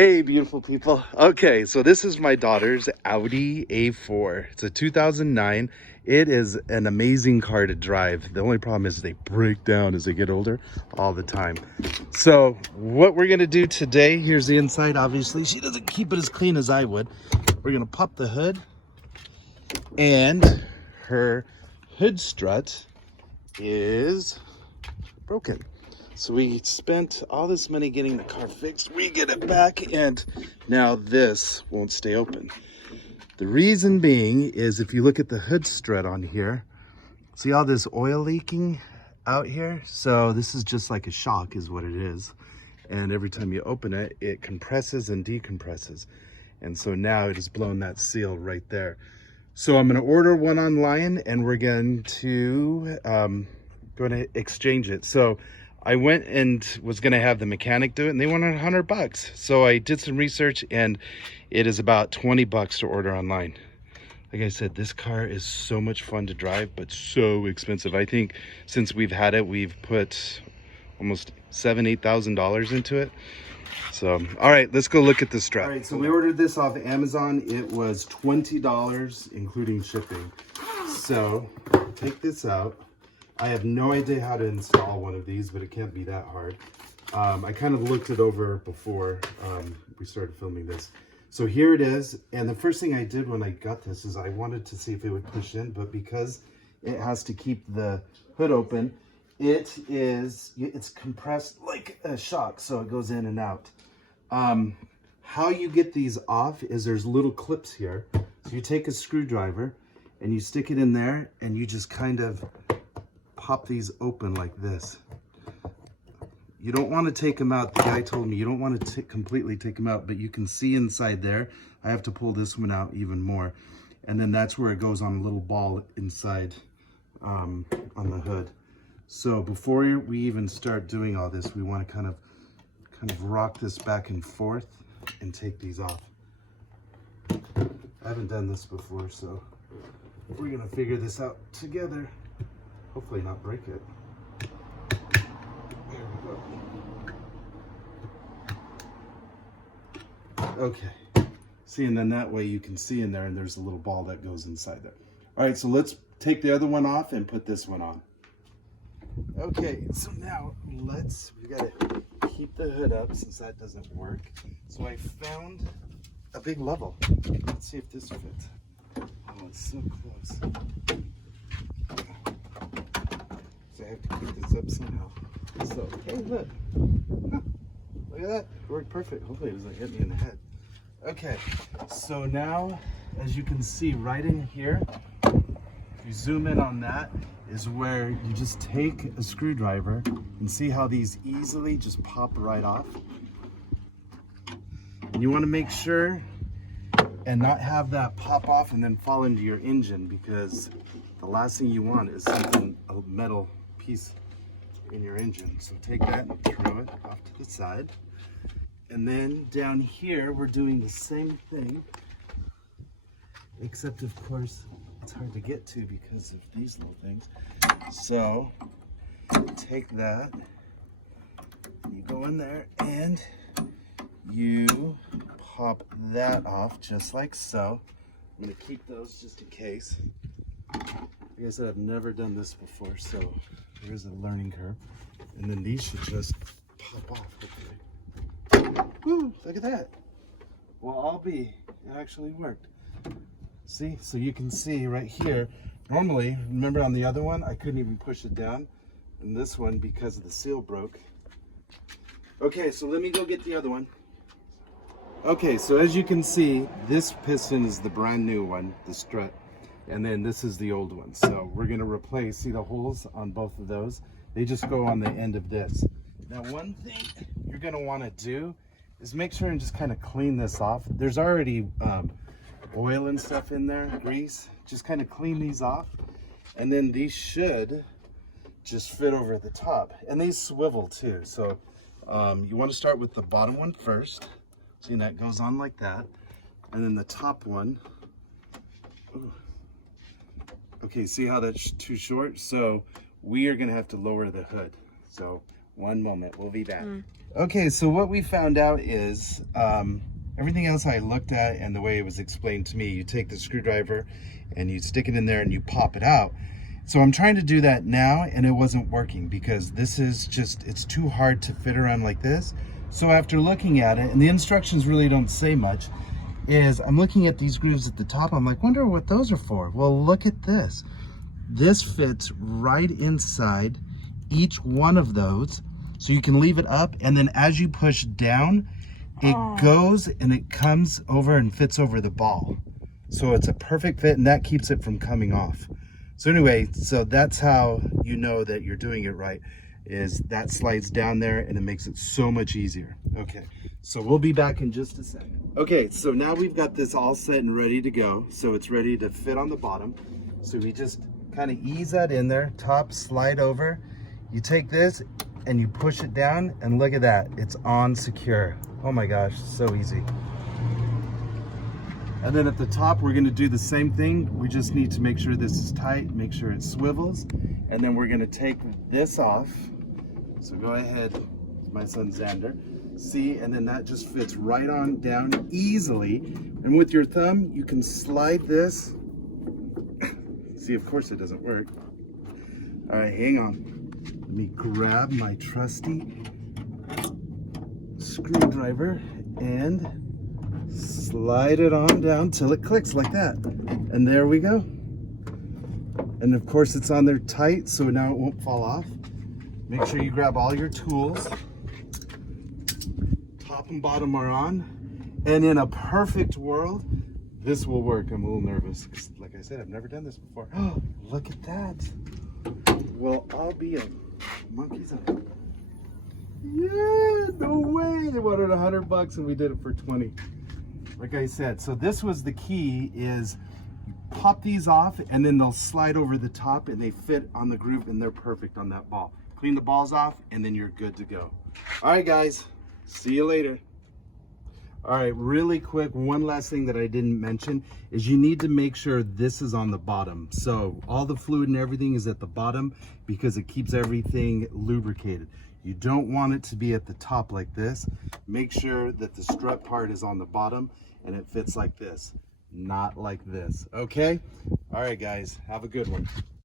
Hey, beautiful people. Okay, so this is my daughter's Audi A4. It's a 2009. It is an amazing car to drive. The only problem is they break down as they get older all the time. So what we're gonna do today, here's the inside. Obviously, she doesn't keep it as clean as I would. We're gonna pop the hood, and her hood strut is broken. So we spent all this money getting the car fixed. We get it back, and now this won't stay open. The reason being is if you look at the hood strut on here, see all this oil leaking out here? So this is just like a shock is what it is. And every time you open it, it compresses and decompresses. And so now it has blown that seal right there. So I'm gonna order one online, and we're going to exchange it. So I went and was going to have the mechanic do it, and they wanted $100. So I did some research, and it is about $20 to order online. Like I said, this car is so much fun to drive, but so expensive. I think since we've had it, we've put almost $8,000 into it. So, all right, let's go look at the Strut. All right, so we ordered this off Amazon. It was $20, including shipping. So take this out. I have no idea how to install one of these, but it can't be that hard. I kind of looked it over before we started filming this. So here it is. And the first thing I did when I got this is I wanted to see if it would push in, but because it has to keep the hood open, it's compressed like a shock, so it goes in and out. How you get these off is there's little clips here. So you take a screwdriver and you stick it in there, and you just kind of pop these open like this. You don't want to take them out. The guy told me you don't want to completely take them out, but you can see inside there. I have to pull this one out even more. And then that's where it goes on a little ball inside on the hood. So before we even start doing all this, we want to kind of rock this back and forth and take these off. I haven't done this before, so we're gonna figure this out together. Hopefully not break it. There we go. Okay. See, and then that way you can see in there, and there's a little ball that goes inside there. All right, so let's take the other one off and put this one on. Okay, so now we gotta keep the hood up since that doesn't work. So I found a big level. Let's see if this fits. Oh, it's so close. I have to keep this up somehow. So, hey, look. Huh. Look at that. It worked perfect. Hopefully it doesn't hit me in the head. Okay, so now, as you can see right in here, if you zoom in on that, is where you just take a screwdriver and see how these easily just pop right off. And you want to make sure and not have that pop off and then fall into your engine, because the last thing you want is something, a metal piece in your engine. So take that and throw it off to the side. And then down here, we're doing the same thing, except of course, it's hard to get to because of these little things. So take that, you go in there and you pop that off just like so. I'm gonna keep those just in case. Like I said, I've never done this before, so there's a learning curve. And then these should just pop off quickly. Woo, look at that. Well, it actually worked. See, so you can see right here, normally, remember on the other one, I couldn't even push it down. And this one, because the seal broke. Okay, so let me go get the other one. Okay, so as you can see, this piston is the brand new one, the Strut. And then this is the old one. So we're gonna replace, see the holes on both of those? They just go on the end of this. Now, one thing you're gonna wanna do is make sure and just kind of clean this off. There's already oil and stuff in there, grease. Just kind of clean these off. And then these should just fit over the top. And these swivel too. So you wanna start with the bottom one first. See, that goes on like that. And then the top one, ooh. Okay, see how that's too short? So we are gonna have to lower the hood. So one moment, we'll be back. Okay, so what we found out is everything else I looked at and the way it was explained to me, you take the screwdriver and you stick it in there and you pop it out. So I'm trying to do that now and it wasn't working because this is just, it's too hard to fit around like this. So after looking at it, and the instructions really don't say much, is I'm looking at these grooves at the top. I'm like, wonder what those are for. Well, look at this. This fits right inside each one of those. So you can leave it up, and then as you push down, it goes and it comes over and fits over the ball. So it's a perfect fit, and that keeps it from coming off. So anyway, so that's how you know that you're doing it right, is that slides down there and it makes it so much easier. Okay, so we'll be back in just a second. Okay, so now we've got this all set and ready to go. So it's ready to fit on the bottom. So we just kind of ease that in there, top, slide over. You take this and you push it down, and look at that, it's on secure. Oh my gosh, so easy. And then at the top, we're gonna do the same thing. We just need to make sure this is tight, make sure it swivels, and then we're gonna take this off. So go ahead, my son Xander. See, and then that just fits right on down easily. And with your thumb, you can slide this. See, of course it doesn't work. All right, hang on. Let me grab my trusty screwdriver and slide it on down till it clicks like that. And there we go. And of course it's on there tight, so now it won't fall off. Make sure you grab all your tools. Top and bottom are on. And in a perfect world, this will work. I'm a little nervous because, like I said, I've never done this before. Oh, look at that. Well, I'll be a monkey's eye. Yeah, no way. They wanted $100 and we did it for 20. Like I said, so this was the key, is you pop these off and then they'll slide over the top and they fit on the groove and they're perfect on that ball. Clean the balls off and then you're good to go. All right, guys, see you later. All right, really quick, one last thing that I didn't mention is you need to make sure this is on the bottom. So all the fluid and everything is at the bottom because it keeps everything lubricated. You don't want it to be at the top like this. Make sure that the strut part is on the bottom and it fits like this, not like this, okay? All right, guys, have a good one.